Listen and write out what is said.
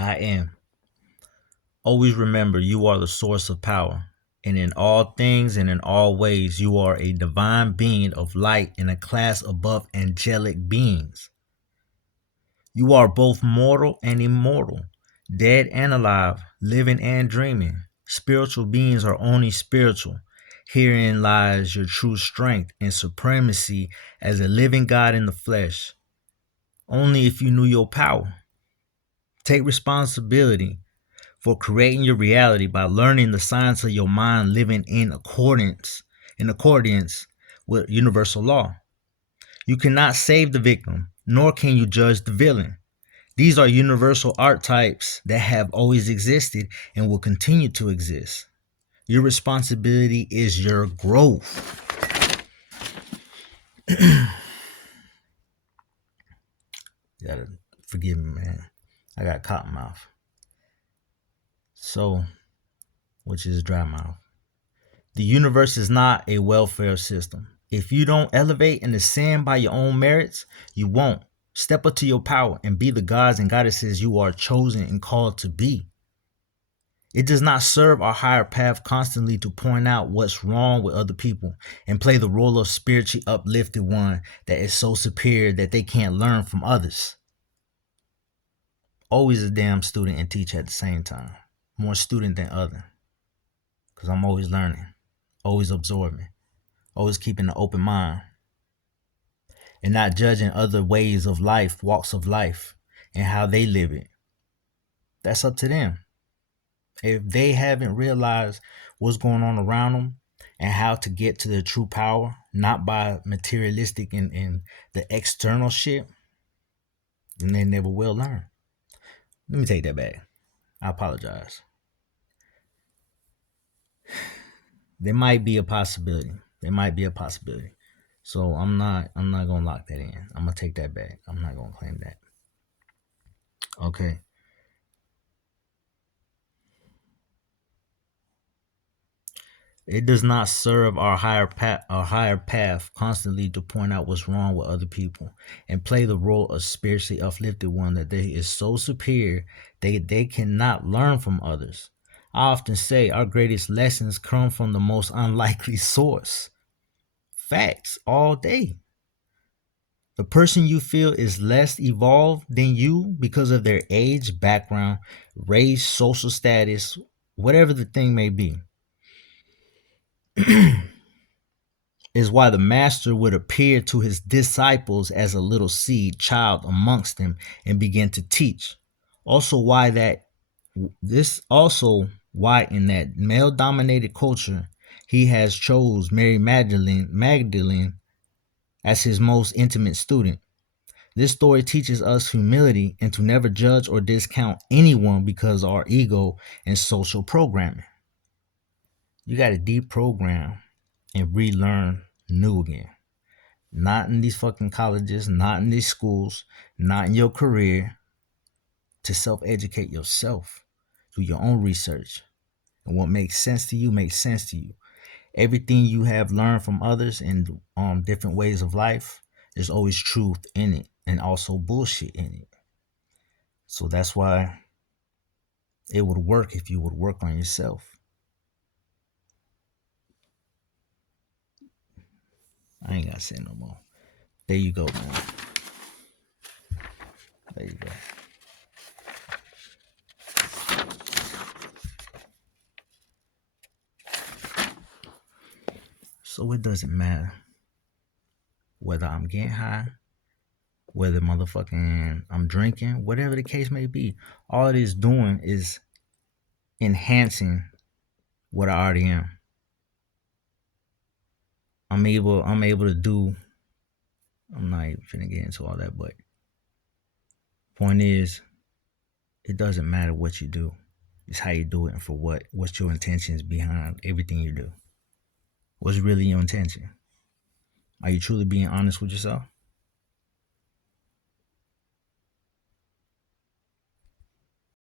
I am. Always remember you are the source of power. And in all things and in all ways, you are a divine being of light in a class above angelic beings. You are both mortal and immortal, dead and alive, living and dreaming. Spiritual beings are only spiritual. Herein lies your true strength and supremacy as a living God in the flesh. Only if you knew your power. Take responsibility for creating your reality by learning the science of your mind living in accordance with universal law. You cannot save the victim, nor can you judge the villain. These are universal archetypes that have always existed and will continue to exist. Your responsibility is your growth. You gotta forgive me, man. I got cotton mouth. So, which is dry mouth. The universe is not a welfare system. If you don't elevate and ascend by your own merits, you won't. Step up to your power and be the gods and goddesses you are chosen and called to be. It does not serve our higher path constantly to point out what's wrong with other people and play the role of spiritually uplifted one that is so superior that they can't learn from others. Always a damn student and teacher at the same time. More student than other. Because I'm always learning, always absorbing, always keeping an open mind, and not judging other ways of life, walks of life, and how they live it. That's up to them. If they haven't realized what's going on around them and how to get to their true power, not by materialistic and the external shit, then they never will learn. Let me take that back. I apologize. There might be a possibility. So I'm not gonna lock that in. I'm gonna take that back. I'm not gonna claim that. Okay. It does not serve our higher path constantly to point out what's wrong with other people and play the role of spiritually uplifted one that they is so superior they cannot learn from others. I often say our greatest lessons come from the most unlikely source. Facts all day. The person you feel is less evolved than you because of their age, background, race, social status, whatever the thing may be, is why the master would appear to his disciples as a little seed child amongst them and begin to teach. Also why in that male dominated culture he has chose Mary Magdalene as his most intimate student. This story teaches us humility and to never judge or discount anyone because of our ego and social programming. You got to deprogram and relearn new again. Not in these fucking colleges, not in these schools, not in your career. To self-educate yourself. Do your own research. And what makes sense to you makes sense to you. Everything you have learned from others in different ways of life, there's always truth in it and also bullshit in it. So that's why it would work if you would work on yourself. I ain't gotta say no more. There you go, man. There you go. So it doesn't matter whether I'm getting high, whether motherfucking I'm drinking, whatever the case may be. All it is doing is enhancing what I already am. I'm able to do. I'm not even finna get into all that, but point is, it doesn't matter what you do. It's how you do it and for what. What's your intentions behind everything you do? What's really your intention? Are you truly being honest with yourself?